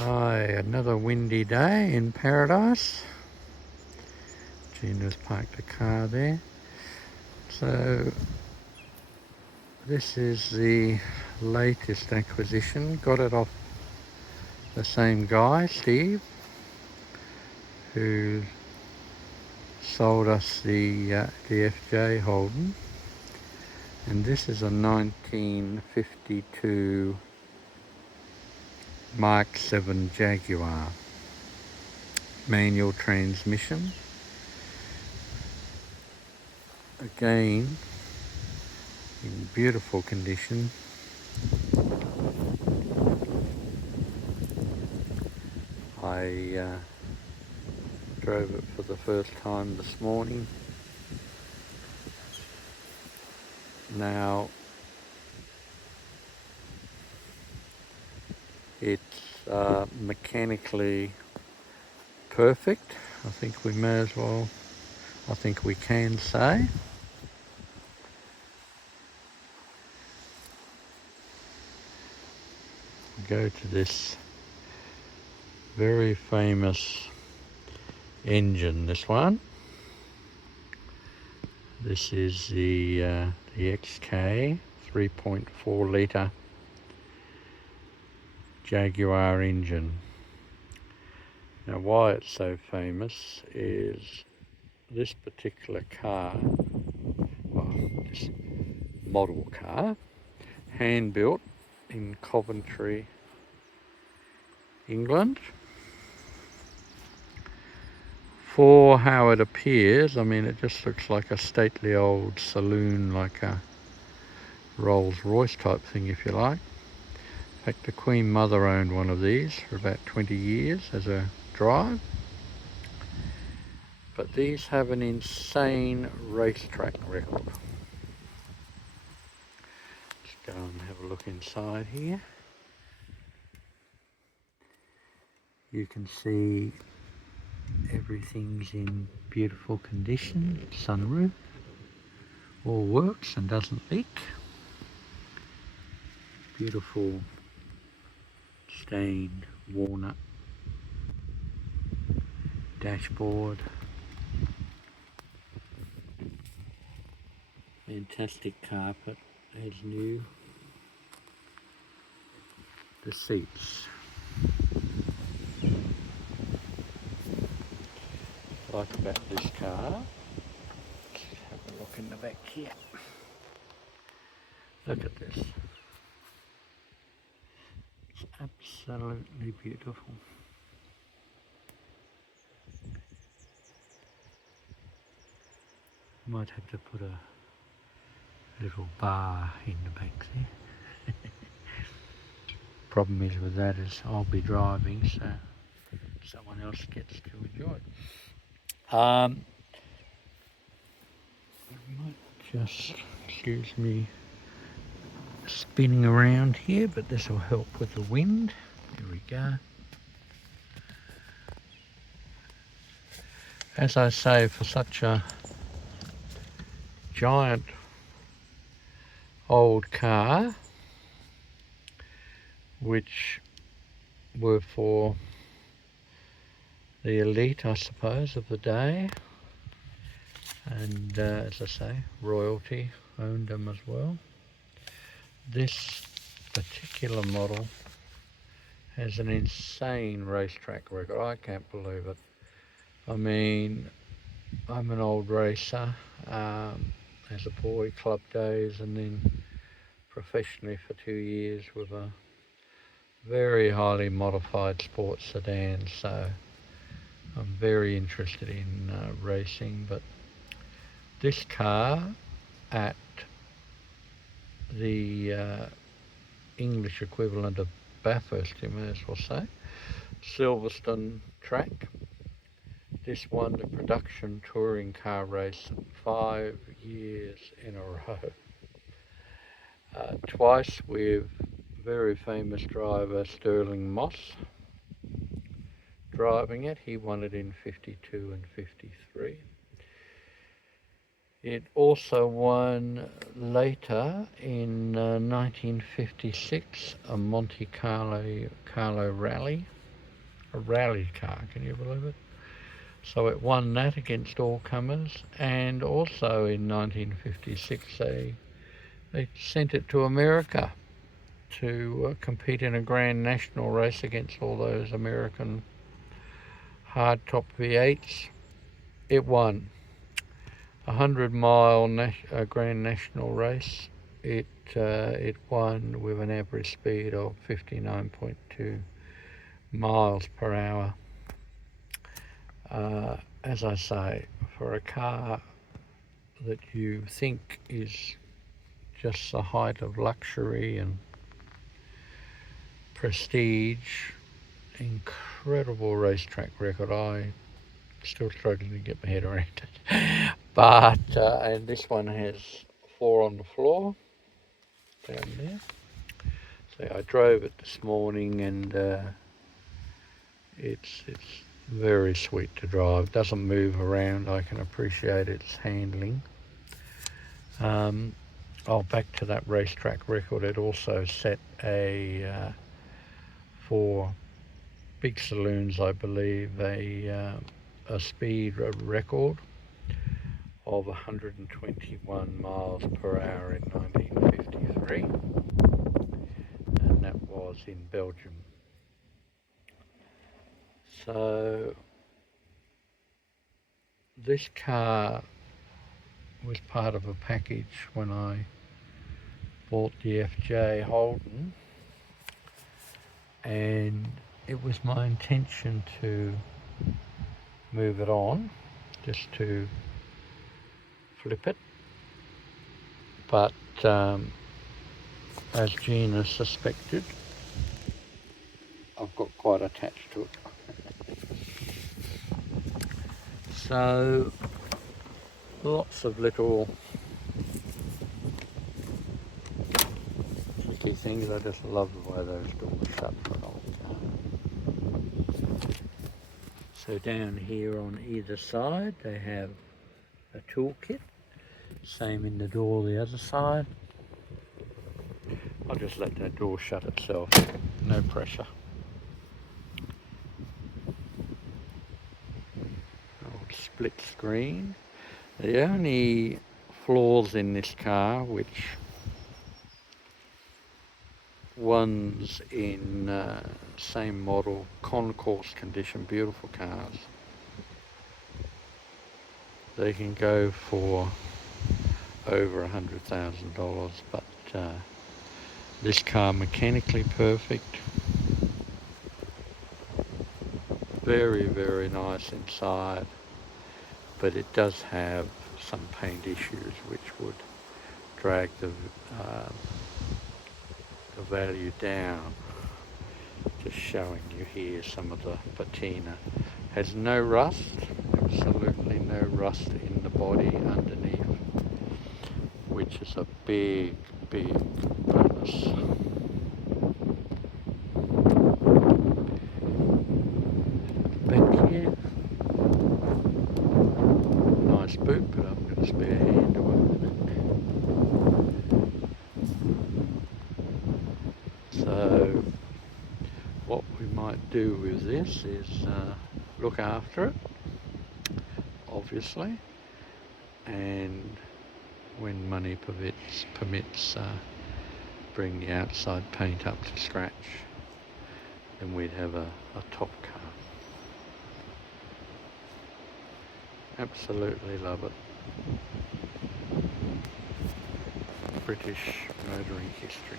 Hi, another windy day in paradise. Gina's parked a car there. So this is the latest acquisition. Got it off the same guy, Steve, who sold us the FJ Holden. And this is a 1952 Mark 7 Jaguar. Manual transmission. Again, in beautiful condition. I drove it for the first time this morning. Now it's mechanically perfect. I think we can say. Go to this very famous engine, this one. This is the XK 3.4 litre Jaguar engine. Now why it's so famous is this particular car, this model car, hand built in Coventry, England. For how it appears, I mean, it just looks like a stately old saloon, like a Rolls-Royce type thing, if you like. In fact, the Queen Mother owned one of these for about 20 years as a drive. But these have an insane racetrack record. Let's go and have a look inside here. You can see everything's in beautiful condition. Sunroof all works and doesn't leak. Beautiful stained walnut dashboard. Fantastic carpet as new. The seats. Like about this car. Let's have a look in the back here. Look at this. It's absolutely beautiful. Might have to put a little bar in the back there. Problem is with that is I'll be driving, so someone else gets to enjoy it. I might just, excuse me, spinning around here, but this will help with the wind. There we go. As I say, for such a giant old car, which were for the elite, I suppose, of the day, and as I say, royalty owned them as well. This particular model has an insane racetrack record. I can't believe it. I mean, I'm an old racer, as a boy, club days, and then professionally for 2 years with a very highly modified sports sedan, so I'm very interested in racing. But this car at the English equivalent of Bathurst, you may as well say, Silverstone track, this won the production touring car race 5 years in a row. Twice with very famous driver Sterling Moss driving it. He won it in 52 and 53. It also won later in 1956 a Monte Carlo rally a rally car, can you believe it? So it won that against all comers, and also in 1956 they sent it to America to compete in a Grand National race against all those American hardtop V8s. It won a 100-mile Grand National race. It won with an average speed of 59.2 miles per hour. As I say, for a car that you think is just the height of luxury and prestige, incredible racetrack record. I still struggling to get my head around it. But and this one has 4 on the floor down there. So I drove it this morning, and it's very sweet to drive. It doesn't move around. I can appreciate its handling. Back to that racetrack record. It also set for big saloons, I believe, a speed record of 121 miles per hour in 1953, and that was in Belgium. So this car was part of a package when I bought the FJ Holden, and it was my intention to move it on, just to flip it, but as Gina suspected, I've got quite attached to it. So lots of little tricky things. I just love the way those doors shut for an old car. So down here on either side they have a toolkit, same in the door the other side. I'll just let that door shut itself, no pressure. Old split screen. The only flaws in this car, which one's in same model, concourse condition, beautiful cars. They can go for over $100,000, but this car mechanically perfect, very, very nice inside, but it does have some paint issues which would drag the value down. Just showing you here some of the patina. Has no rust, absolutely no rust in the body underneath, which is a big, big bonus. Back here, nice boot, but I'm going to spare hand to open it. So what we might do with this is look after it, obviously, and when money permits, bring the outside paint up to scratch, then we'd have a top car. Absolutely love it. British motoring history.